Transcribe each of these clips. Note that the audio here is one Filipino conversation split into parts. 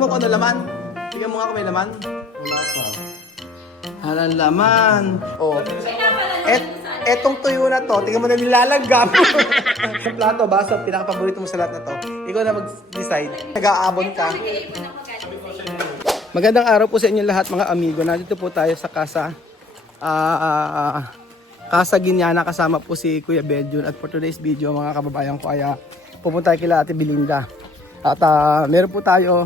tingnan mo kung ano laman. Tingnan mo nga kung may laman. Wala pa. Halang laman. Oh. Etong tuyo na to, tingnan mo na nilalagam. Yung plato, basta pinaka-paborito mo sa lahat na to. Ikaw na mag-decide. Nag-aabon ka. Magandang araw po sa inyo lahat mga amigo. Nandito po tayo sa Casa Casa Guiñana, kasama po si Kuya Beljun. At for today's video mga kababayan ko ay pupunta kila Ate Belinda. At meron po tayo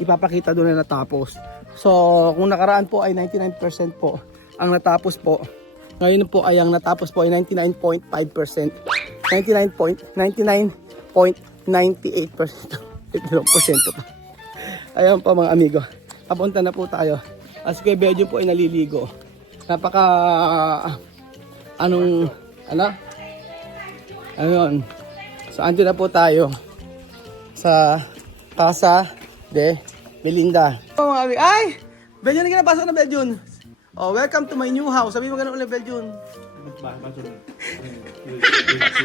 ipapakita doon na natapos. So kung nakaraan po ay 99% po ang natapos po. Ngayon po ay ang natapos po ay 99.5%. 99.98%. 0% pa. Ayan po mga amigo. Papunta na po tayo. As Kuya Beljun po ay naliligo. Napaka ano? Ayun. So andito na po tayo sa Casa de Belinda. Oh, mga amigo. Ay! Beljun, hindi ka napasok na Beljun. Oh, welcome to my new house. Sabi mo ganun ulit Beljun.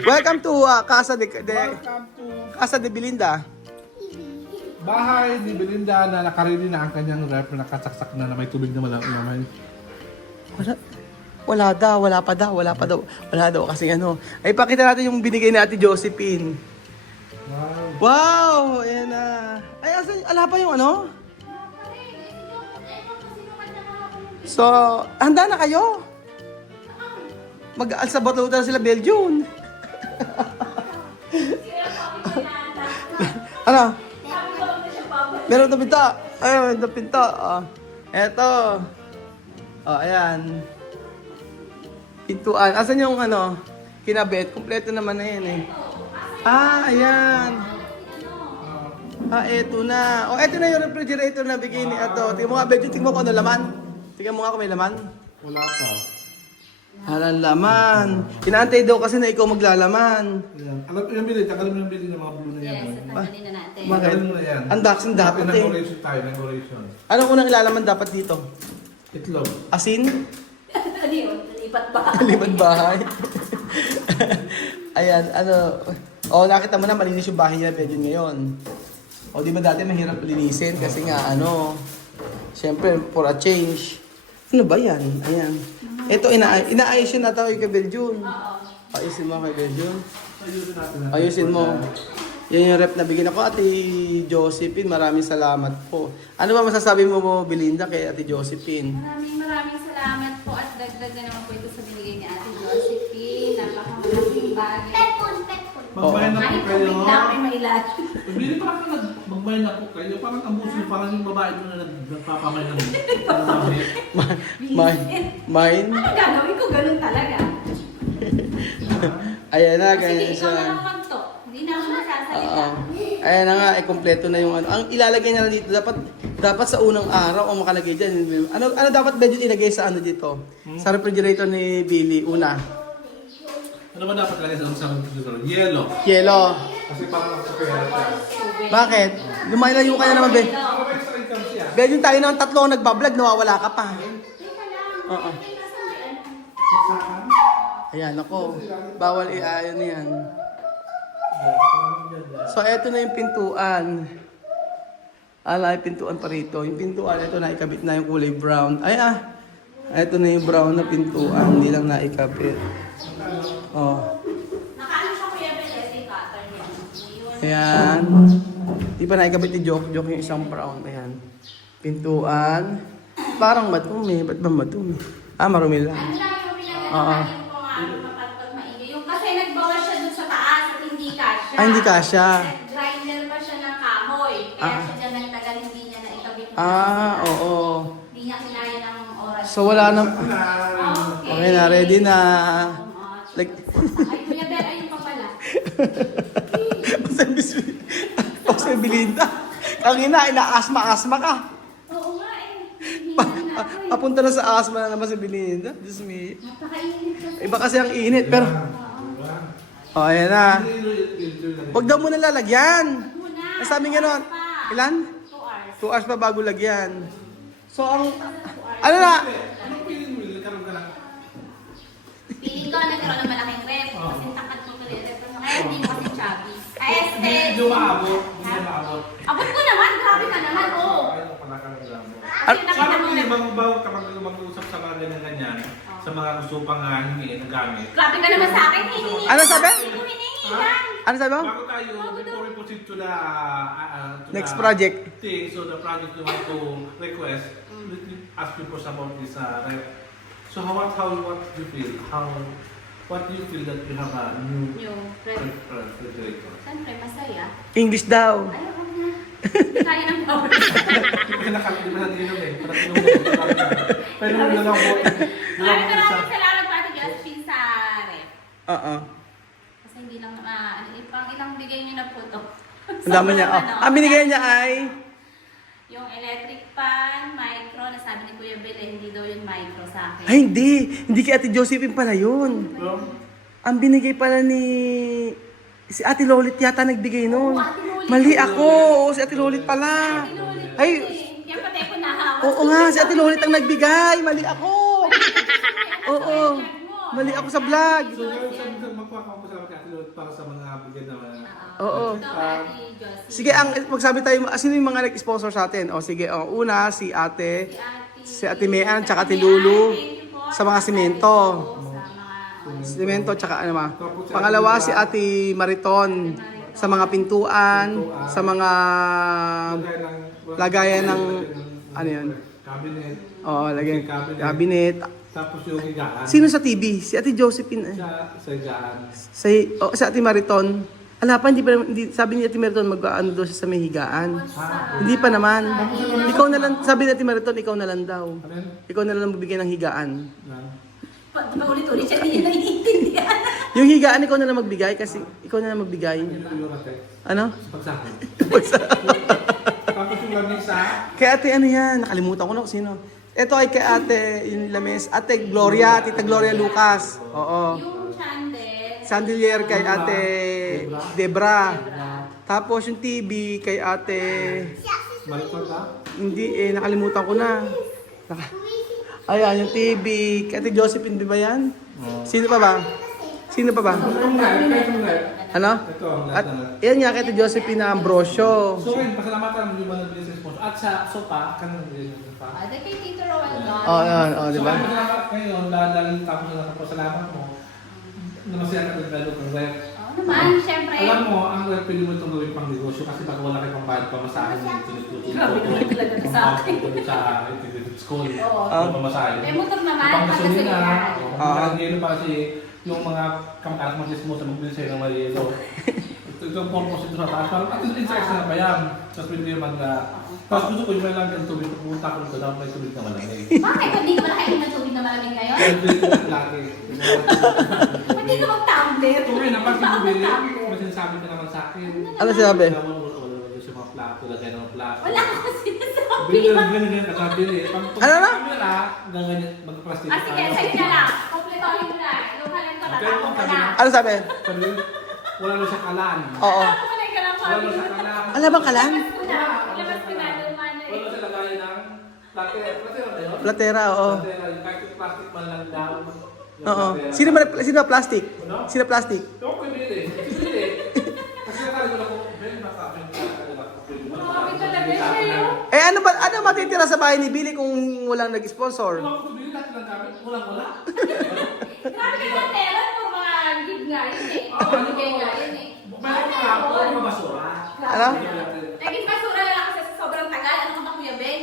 Welcome to Casa de Belinda. Bahay ni Belinda na nakarili na ang kanyang ref na nakasaksak na may tubig na malamay. Wala pa daw kasi ano. Ay pakita natin yung binigay ni Ate Josephine. Wow, ayan na. Ay ala pa yung ano? So, handa na kayo? Mag-alsabato-alsabato sila Beljun. Ano? Meron na pinta. Ay, na pinta. Eto. Ayan. Pintuan. Asan yung ano? Kinabit. Kompleto naman na yan eh. Ayan. Eto na. Eto na yung refrigerator na bigay ni Ato. Tingnan mo nga, Beljun. Tingnan mo kung ano laman. Tingnan mo nga kung may laman. Wala pa. Halang laman. Inaantay daw kasi na ikaw maglalaman. Ayan. Alam mo yung bili. Tagalin mo yung bili ng mga blue na yan. Yes, tatanggalin na natin. Tagalin mo na yan. Unboxing dapat eh. Inauguration tayo. Inauguration. Anong unang ilalaman dapat dito? Itlog. Asin? Ano yun? Lipat ba? Liman bahay. Ayan, ano. Nakita mo na malinis yung bahay niya Beljun ngayon. Di ba dati mahirap linisin kasi nga ano. Siyempre, for a change. Ano ba yan? Ayan. Ito, inaayos yun na tayo kay Beljun. Ayusin mo kay Beljun. Ayusin natin. Ayusin mo. Yan yung rep na bigyan ako, Ate Josephine. Maraming salamat po. Ano ba masasabi mo, Belinda, kay Ate Josephine? Maraming salamat po at dagdag na naman po ito sa binigay ni Ate Josephine. Napakamalaking bagay. Magbayan na po Kahit kayo. tubig lang may mailat. Bili pa ka magbayan na po kayo. Parang ang buso, parang yung babae doon na nagpapamay ng Mine? Ano gagawin ko? Ganun talaga. Ayan na, Sige, ganyan ikaw siya. na lang magto. Hindi na ako masasalita. Ayan na nga, kompleto na yung ano. Ang ilalagay na dito, dapat sa unang araw o makalagay dyan. Ano dapat Beljun ilagay sa ano dito? Sa refrigerator ni Billy, una. Ano ba dapat lagay sa refrigerator? Yellow. Yelo. Kasi parang ang kapera siya. Bakit? Lumayo ka na naman, Ben. Extra income siya. Beljun, tayo ng tatlo ang nagbablog, nawawala ka pa. Oo. Ayan, ako. Bawal i-ayon yan. So, eto na yung pintuan. May pintuan pa rito. Yung pintuan, ito na ikabit na yung kulay brown. Eto na yung brown na pintuan. Hindi lang naikabit. Nakaano siya kuya Beles, cutter niya. Ayan. Di pa naikabit ni Joke yung isang brown. Ayan. Pintuan. Parang madumi. Ba't ba madumi? Marumi lang. Ano lang yung pinagagaling ko nga mapagpag maingay. Yung kasi nagbawas siya dun sa taas at hindi kasya. Hindi kasya. Nag-grinder pa siya ng kahoy. Kaya siya dyan nagtagal, hindi niya naikabit. Oo. Hindi niya kinaya ng oras. So wala na. Okay. Okay na, ready na. Like, Ay, Kuya Bel, ayun pa pala. Jose Belinda. Kangina, ina-asma-asma ka. Oo nga eh. Papunta na sa asma na naman si Belinda. Diyos me. Napakainit kasi. Iba kasi ang init, pero... ayan na. Huwag daw muna lalagyan. Muna. Sabi nga nun, ilan? 2 hours. 2 hours pa bago lagyan. So, ang... Ano na? Anong feeling mo? Nagkaroon ka lang. Piling ko nagkaroon ng malaking rep. Kasi takat ko pala yung rep. Kaya hindi ko kasi chubby. Ay, Hindi maabot. Hindi maabot. abot ko naman. Kasi nakita Sana mo kung na. ibang bago kapag mag-uusap sa mga ganyan-ganyan, sa mga gusto pang hingi na gamit. Grabe ka naman sa akin, hihingi. Ano sabi? Humihingi lang. Ano sabi mo? Bago tayo, before we proceed to the Next project. thing, so the project you want to request, let me ask you for some of this rep. So what do you feel? What do you feel that you have a new Yung refrigerator? Siyempre, masaya. English daw. Ayaw ko na. Hindi kaya ng power. Di ba nag-inom eh? Parang inom na. Pero yun lang po. Maraming salamat pa Ate Josephine sa rep. Oo. Kasi hindi lang, pang ilang bigay niyo na po ito. Ang dami niya. Oh. Ang binigay niya ay... Yung electric pan, micro, nasabi ni Kuya Bel, hindi daw yung micro sa akin. Ay, hindi. Hindi kay Ate Josephine pala yun. Ang binigay pala ni... Si Ate Lolit yata nagbigay nun. Oo, Ate Lolit. Mali ako. Oo, si Ate Lolit pala. Ate Lolit. Ay, Yan patay ko nahawa. oo nga, si Ate Lolit ang nagbigay. Mali ako. Oo. Mali ako sa vlog. So, magpapakasama ka para sa mga bigyan na Oo. Ito, Ate Josephine. Sige, magsabi tayo, sino yung mga nag-sponsor sa atin? O sige, una, si Ate, si Ate Mean, tsaka Ate Lulu, sa mga simento. Simento, tsaka ano ma. Pangalawa, si Ate Mariton, sa mga pintuan, sa mga lagayan ng, ano yun? Cabinet. Oo, lagayan, cabinet. Tapos yung higaan. Sino sa TV? Si Ate Josephine. Sa higaan. Sa Ate Mariton. Ala pa, hindi, sabi ni Ate Mariton mag-ano daw siya sa may higaan. Hindi pa naman. Ikaw na lang, sabi ni Ate Mariton, ikaw na lang daw. Ano yun? Ikaw na lang magbigay ng higaan. Paulit-ulit siya, hindi niya naiintindihan. Yung higaan, ikaw na lang magbigay kasi ikaw na lang magbigay. Yung ate. Ano? Sa pagsahan. Tapos yung lamig sa... Kay Ate ano yan, nakalimutan ko na kung sino. Ito ay kay Ate, yung lamis, Ate Gloria, Tita Gloria Lucas. Oo. Yung chandel. Chandelier kay Ate Debra. Tapos yung TV kay Ate... Malikot ka? Hindi nakalimutan ko na. Ayan, yung TV. Kay Ate Josephine, di ba yan? Sino pa ba? Sino pa ba? Itong net. Ano? Ito ang At net. yan nga kay Ate Josephine na Ambrosio. So ngayon, pasalamatan mo yung mga nabili sa sponsor. At sa sopa, kanang nabili sa sopa. Ate kay Tito Rowan doon. Oh, yan. Oh, di So ba? ngayon, pasalamat ngayon, dahil tapos na nakapasalamat mo, na masaya ka nagdalo ng rep. Oo naman, syempre. Alam mo, ang rep, pwede mo itong gawin pang negosyo kasi baka wala kayong pambayad pamasahin yung tinutulong Grabe naman talaga sa akin. sa integrated school. Oo. Yung pamasahin. May motor naman, Pang gasolina. pagkasalihan. Ang ngayon pa kasi yung mga kamag-anak mo mo sa magbili sa'yo ng Marielo. Ito yung purpose ito sa taas. Parang at least extra na pa yan. Tapos pwede yung tapos gusto ko yung may lang yung tubig. Pupunta ko nito daw may tubig na malamig. Bakit? Hindi ko malaki ng tubig na malamig ngayon? Kaya dito yung lagi. Hindi ka mag-tumbler. Ito ngayon, napag Bakit sinubili, mag-tumbler? may sinasabi ka naman sa akin. Ano sinabi? Wala siya mga plato, lagay ng plato. Wala ko sinasabi. Ganyan, kasabi rin. Ano na? Camera, ganyan, mag-plastic. Ah, sige, sa'yo na lang. Kompletohin mo na. Lumalan ko na. Tapos ka na. Ano sabi? Sabi, wala na siya kalan. Oo. Tapos ka na ka lang. Wala na siya kalan. Alam bang kalan? Labas ko na. Labas ko na. Lumana Wala siya lagayan ng platera. Platera ba yun? Platera, oo. Platera, yung kahit yung plastic man lang daw. Yung Oo. platera. Sino plastic? Ano? Sino plastic? Yung ko bili. Bili. Kasi nakalimutan ko, Ben, baka Grabe talaga siya yun. Eh ano matitira sa bahay ni Billy kung walang nag-sponsor? Kung ako bili lahat ng gamit, wala. Grabe ka sa meron kung mga give nga yun eh. Bigay nga yun eh. Meron ka, wala mga basura. Ano? Naging basura na lang kasi sa sobrang tagal. Ano ka Kuya Ben?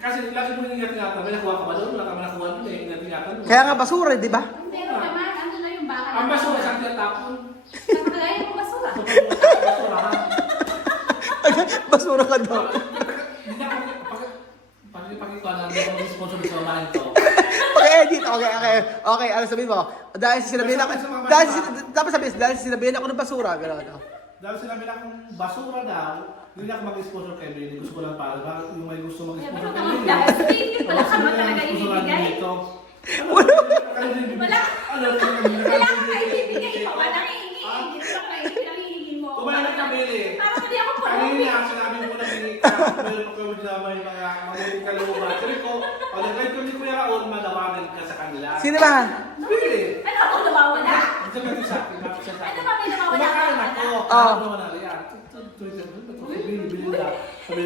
Kasi lagi mo ingat-ingatan, may nakuha ka ba doon? Wala ka ba nakuha doon eh, ingat-ingatan mo. Kaya nga basura, di ba? Pero naman, ano na yung baka. Ang basura sa akin tapon. Nakakagaya mo basura. Basura ha. Basura ka daw. Hindi ako, pag-ikuha na ako sponsor sa bahay to. Pag-edit, okay, ano sabihin mo? Dahil sinabihan ako, dapat sabihin, dahil sinabihan ako ng basura, gano'n. Dahil sinabi na akong basura daw, hindi na ako mag-sponsor kay Billy. Gusto ko lang para, bakit yung may gusto mag-sponsor Pero kay naman Billy? plastic. Wala ka ba talaga ibibigay? Wala ka ibibigay. Ikaw ka nang hihingi. Hindi ko lang kayo pinanghihingi mo. Kumain ka, Billy. Parang hindi ako Kanina, sinabi mo na Billy ka, meron pa kayo na may mga mabuting kalooban. Sabi ko, pag nag-ride ko ni Kuya Raul, manawagan ka sa kanila. Sino ba? Billy! Ano ako nawawala? Sabi ko sa akin, bakit siya sa Ano akin? ba may nawawala? Kumakain ako. Oo. Ano naman na yan? Billy, Billy na. Sabi,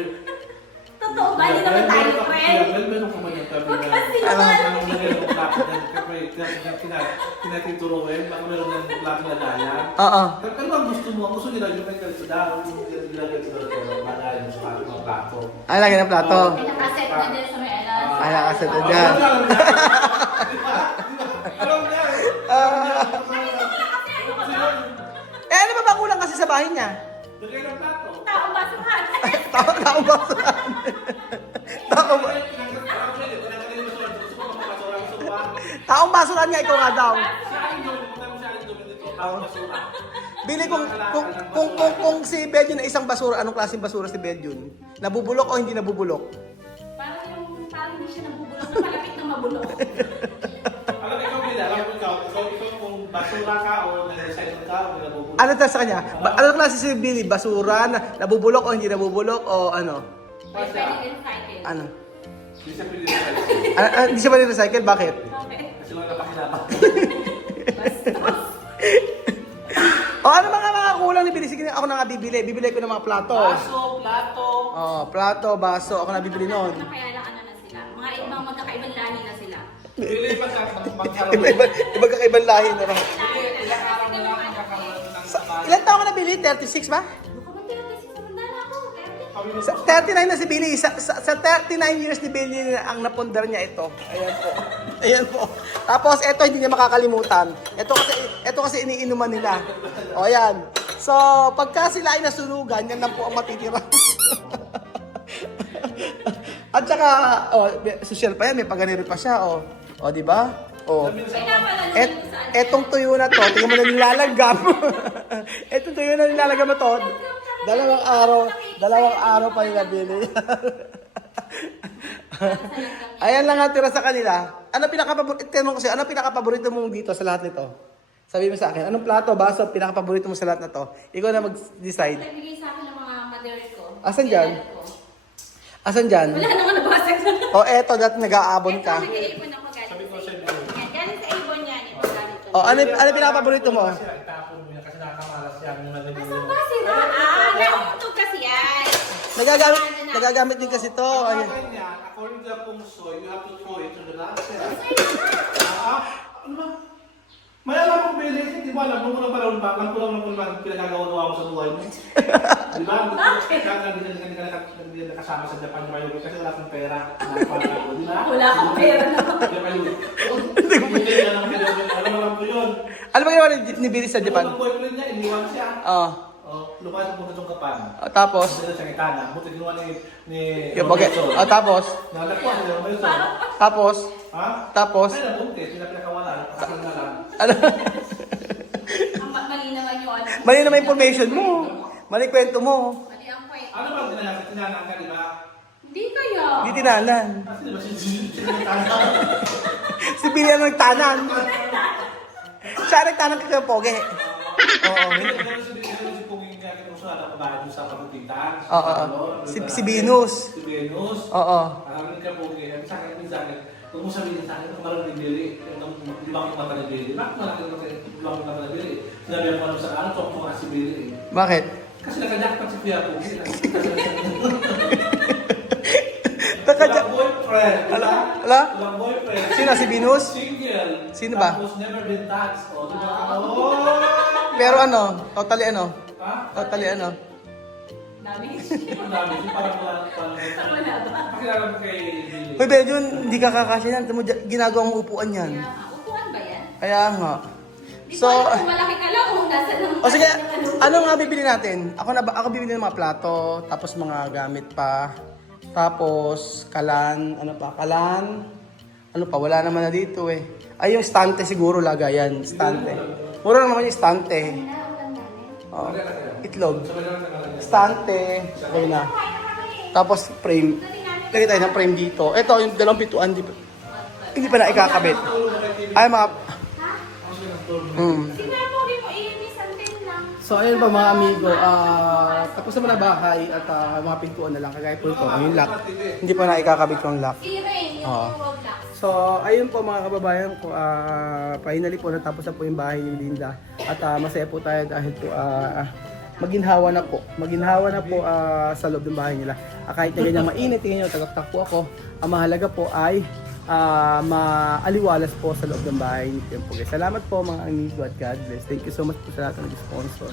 totoo ba? Hindi naman tayo, friend. Meron ka man yung tabi Huwag na. kasi Ano? naman. Ang lagay ng plato niyan, kapag kinatituruin, baka meron ng plato na daya. Oo. Pero ang gusto mo, ang gusto nila yung may kalito daw, yung nilagay sa plato, malay mo sa mga plato. Ay, lagyan ng plato. May nakaset na din sa may alas. Ay, nakaset na dyan. Alam niya. Eh, ano ba ba kulang kasi sa bahay niya? Lagay ng plato. Taong basuhan. Tao ba? Tao ba? Taong basuran nga, ikaw nga daw. Bili kung si Bedjun na isang basura, anong klaseng basura si Bedjun? Nabubulok o hindi nabubulok? Parang hindi siya nabubulok na malapit na mabulok. Alam ikaw nila, alam mo ikaw kung basura ka o nag-recycle ka o nabubulok. Ano tayo sa kanya? Anong klase si Billy? Basura, nabubulok o hindi nabubulok o ano? Pwede din cycle. Ano? Hindi siya pwede recycle. Hindi siya ba ni-recycle? Bakit? Okay. Kasi lang napakilapa. Bastos. O ano mga kulang ni Billy? Sige, ako na nga bibili. Bibili ko ng mga plato. Baso, plato. Oh, plato, baso. Ako na bibili noon. Kaya lang ano na sila. Mga ibang magkakaibang lahi na sila. Bili magkaroon. Iba kakaibang lahi na ba? Ilang araw na lang ang kakaroon ng sabahan. Ilan taon ka na Billy? 36 ba? Baka magtiratis sa mandala ako. Sa 39 na si Billy. Sa 39 years ni Billy ang napundar niya ito. Ayan po. Ayan po. Tapos ito hindi niya makakalimutan. Ito kasi iniinuman nila. O ayan. So pagka sila ay nasunugan, yan lang po ang matitira. At saka, social pa yan, may paganiro pa siya. O di ba? O. Kaya pala nung saan. Etong tuyo na to, tingnan mo na nilalagam. Etong tuyo na nilalagam na to, dalawang araw pa nila bili. Ayan lang ang tira sa kanila. Tinanong ko siya, ano pinaka-paborito mo dito sa lahat nito? Sabi mo sa akin, anong plato, baso, pinaka-paborito mo sa lahat na to? Ikaw na mag-decide. Ito ibigay sa akin ng mga mother ko. Asan dyan? Asan dyan? Wala naman nabasag na. O eto, dati nag-aabon ka. Ito, nag-iipon ako galing Sabi ko sa sa ibon. inyo. Yan, galing sa ibon yan. Ito, galing ko. O ano pinaka-paborito mo? Kasi itapon mo yan kasi nakakamalas yan. Yung nalagay Asan mo. ba sila? Nautog kasi yan. Nagagamit din kasi to. Ayan. According to the feng shui, you have to throw it to the last cell. Ano ba? May alam mo, Billy, di ba alam mo na parang bakal ko lang naman pinagagawa mo sa buhay mo. Di ba? Hindi ka nakasama sa Japan na Mayuri kasi wala kang pera. Di ba? Wala akong pera na. Hindi Mayuri. Hindi yan ang pinagagawa. Alam ko yun. Ano ba ginawa ni Billy sa Japan? Ang boyfriend niya, iniwan siya. Lumayas po na itong kapan. Tapos? Dito sa kitana. Buti ginawa ni Yung bagay. Tapos? Nalakuha ni Roberto. Tapos? Ha? Tapos? Ay, nabuntis. Pinakawalan. Kasal na lang. Ano? Ang mali naman yung ano. Mali naman information mo. Mali kwento mo. Mali ang kwento. Ano ba tinanan ka, di ba? Hindi kaya. Hindi tinanan. Kasi di ba sinitanan? Si Billy ang nagtanan. Siya nagtanan ka kay Poge. Oo. Si Puging nga kinusa na kumain doon sa pagtitan. Oo. Si Venus. Si Venus. Oo. Alam ka Puging. Sabi sa akin, minsan, kung mo sabihin sa akin, kung marami ng Billy, di ba kung mata ng Billy? Bakit marami ng mata ng Billy? Sinabi ako sa ano, talk mo si Billy. Bakit? Kasi nakajakpat si Kuya Puging. Nakaja- Walang boyfriend. Ala? Walang boyfriend. Sino? Si Venus? Single. Sino ba? Tapos never been touched. O, di ba? Oh! Pero ano? Totally ano? Ha? Totally ano? Dami. Ang dami. Parang wala. Parang wala ba? Pakilala mo kay Billy. Hoy, Bedjun, hindi ka kakasya yan. Tignan mo, ginagawa mo upuan yan. Kaya nga, upuan ba yan? Kaya nga. Di So, ko alam kung malaki ka lang kung nasa ng... o sige, ano nga bibili natin? Ako bibili ng mga plato, tapos mga gamit pa, tapos kalan, ano pa, kalan, ano pa, wala naman na dito eh. Ay, yung stante siguro lagayan, stante. Mura lang naman yung stante. Oh, itlog. Stante, okay na. Tapos frame. Lagay tayo ng frame dito. Ito, yung dalawang pintuan, hindi pa na ikakabit. Ay, mga... Sinabi mo, iinisantin lang. So ayun pa mga amigo, tapos naman na bahay at mga pintuan na lang, kagaya po ito, yung lock. Hindi pa na ikakabit yung lock. Si Rain, yung Oo. Roblox. So ayun po mga kababayan ko, finally po natapos na po yung bahay ni Linda. At masaya po tayo dahil po maginhawa na po. Maginhawa na po sa loob ng bahay nila. Kahit na ganyan mainit, tingnan nyo, tagaktak po ako. Ang mahalaga po ay maaliwalas po sa loob ng bahay niyo po guys. Salamat po mga amigo at God bless. Thank you so much po sa lahat ng sponsor.